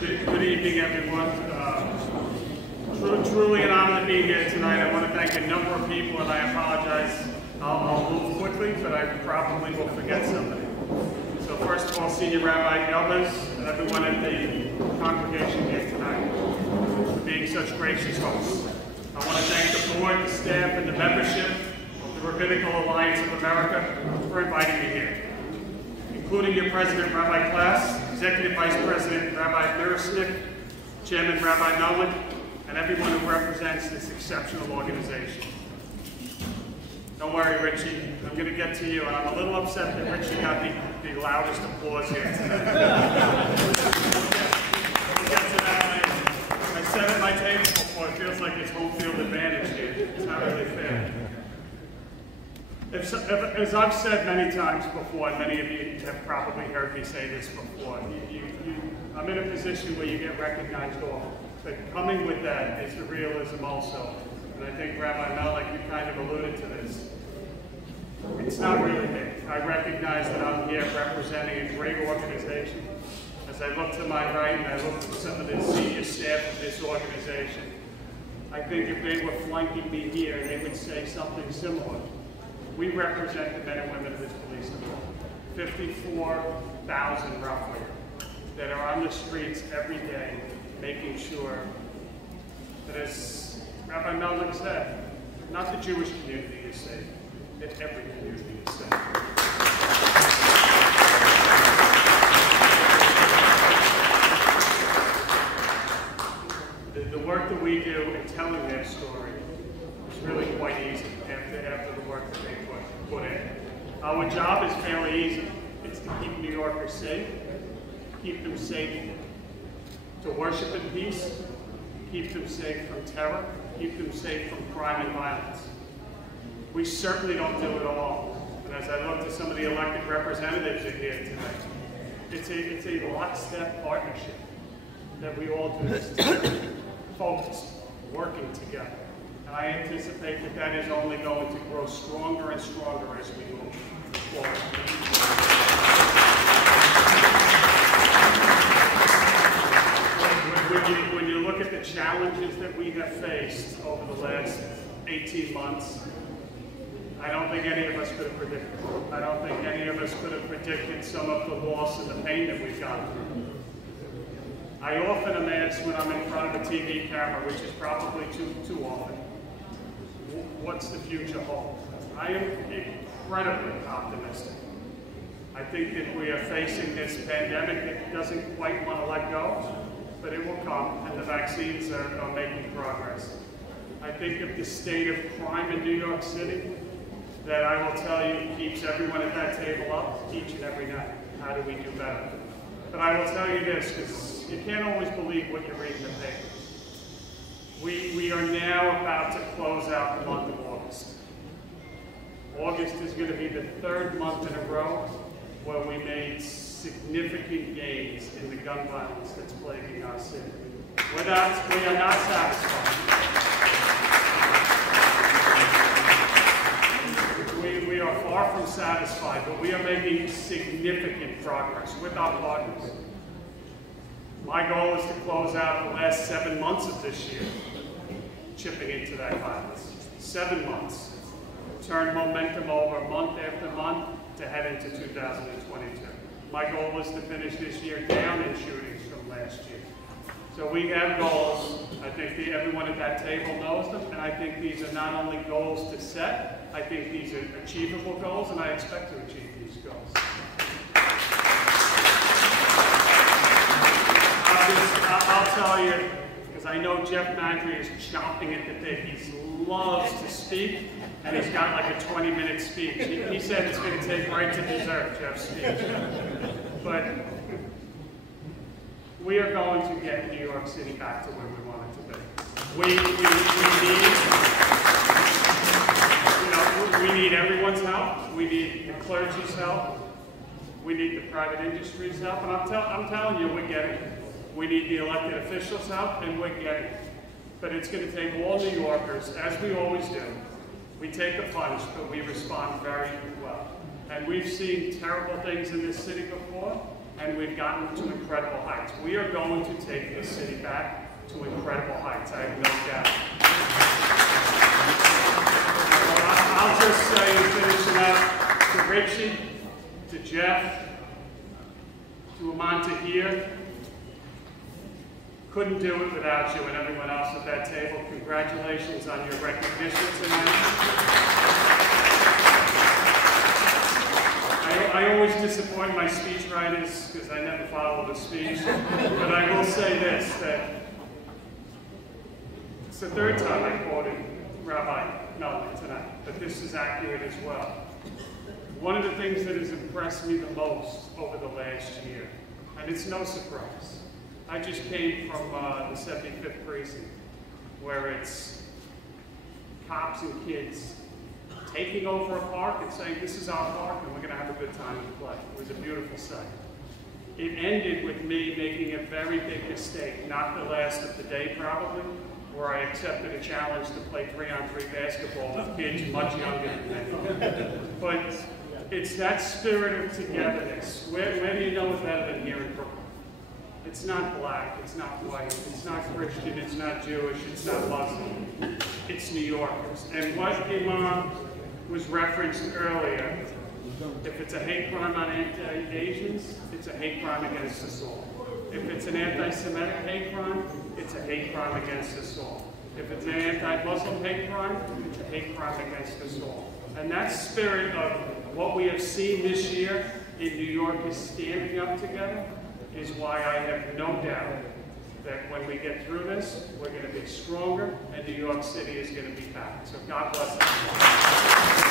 Good evening, everyone. Truly an honor to be here tonight. I want to thank a number of people, and I apologize. I'll move quickly, but I probably will forget somebody. So first of all, Senior Rabbi Elders, and everyone at the congregation here tonight for being such gracious hosts. I want to thank the board, the staff, and the membership of the Rabbinical Alliance of America for inviting me here, including your President, Rabbi Klass, Executive Vice President, Rabbi Mirisnik, Chairman, Rabbi Nolan, and everyone who represents this exceptional organization. Don't worry, Richie, I'm going to get to you, and I'm a little upset that Richie got the loudest applause here tonight. We'll get to that. I said at my table before, it feels like it's home field advantage here. It's not really fair. As I've said many times before, and many of you have probably heard me say this before, I'm in a position where you get recognized often. But coming with that is the realism also. And I think Rabbi Malik, you kind of alluded to this. It's not really big. I recognize that I'm here representing a great organization. As I look to my right and I look at some of the senior staff of this organization, I think if they were flanking me here, they would say something similar. We represent the men and women of this police department, 54,000 roughly, that are on the streets every day, making sure that, as Rabbi Melnick said, not the Jewish community is safe, that every community is safe. The work that we do in telling their story is really quite easy after the work that they put in. Our job is fairly easy. It's to keep New Yorkers safe, keep them safe to worship in peace, keep them safe from terror, keep them safe from crime and violence. We certainly don't do it all. And as I look to some of the elected representatives in here tonight, it's a lockstep partnership that we all do this together, focused, working together. And I anticipate that that is only going to grow stronger and stronger as we move forward. When you look at the challenges that we have faced over the last 18 months, I don't think any of us could have predicted it. I don't think any of us could have predicted some of the loss and the pain that we've gone through. I often am asked when I'm in front of a TV camera, which is probably too often, what's the future hold? I am incredibly optimistic. I think that we are facing this pandemic that doesn't quite want to let go, but it will come, and the vaccines are making progress. I think of the state of crime in New York City, that I will tell you keeps everyone at that table up each and every night. How do we do better? But I will tell you this, because you can't always believe what you read in the paper. We are now about to close out the month of August. August is going to be the third month in a row where we made significant gains in the gun violence that's plaguing our city. We are not satisfied. We are far from satisfied, but we are making significant progress with our partners. My goal is to close out the last 7 months of this year, chipping into that violence. 7 months. Turn momentum over month after month to head into 2022. My goal is to finish this year down in shootings from last year. So we have goals. I think everyone at that table knows them, and I think these are not only goals to set, I think these are achievable goals, and I expect to achieve these goals. I'll tell you, because I know Jeff Mandry is chomping at the bit. He loves to speak, and he's got like a 20-minute speech. He said it's going to take right to dessert, Jeff's speech. But we are going to get New York City back to where we want it to be. We need everyone's help. We need the clergy's help. We need the private industry's help. And I'm telling you, we're getting it. We need the elected officials' help, and we're getting it. But it's going to take all New Yorkers, as we always do. We take the plunge, but we respond very well. And we've seen terrible things in this city before, and we've gotten to incredible heights. We are going to take this city back to incredible heights, I have no doubt. I'll just say, finishing up, to Richie, to Jeff, to Amanta here, couldn't do it without you and everyone else at that table. Congratulations on your recognition tonight. I always disappoint my speechwriters because I never follow the speech, but I will say this, that it's the third time I quoted Rabbi Melvin tonight, but this is accurate as well. One of the things that has impressed me the most over the last year, and it's no surprise, I just came from the 75th precinct, where it's cops and kids taking over a park and saying, this is our park and we're going to have a good time and play. It was a beautiful sight. It ended with me making a very big mistake, not the last of the day probably, where I accepted a challenge to play 3-on-3 basketball with kids much younger than me. But it's that spirit of togetherness. Where do you know it better than here in Brooklyn? It's not black, it's not white, it's not Christian, it's not Jewish, it's not Muslim. It's New Yorkers. And what Imam was referenced earlier, if it's a hate crime on anti-Asians, it's a hate crime against us all. If it's an anti-Semitic hate crime, it's a hate crime against us all. If it's an anti-Muslim hate crime, it's a hate crime against us all. And that spirit of what we have seen this year in New York is standing up together is why I have no doubt that when we get through this, we're going to be stronger and New York City is going to be back. So God bless us.